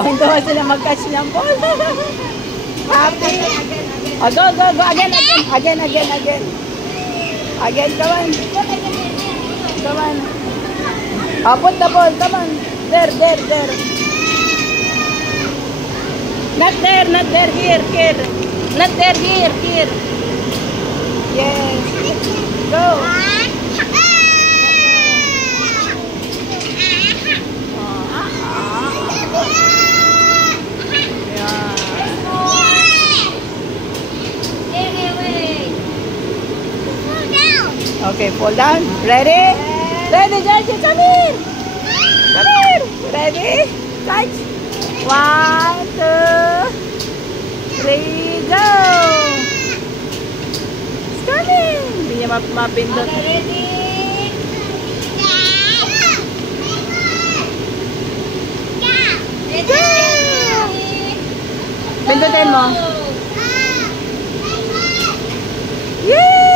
Tuwang-tuwa sila mag-catch ng ball. Happy. Oh, go, go, go. Again, again. Again, again, again. Again, come on. Come on. Oh, put the ball. Come on. There, there, there. Not there, not there. Here, here. Not there, here, here. Yes. Go. Okay, fall down. Ready? Ready, Georgie, come here. Come here. Ready? Catch. 1, 2, 3, go. It's coming. Hindi niya mapindot. Ready? Go. Pindutin mo. Yeah!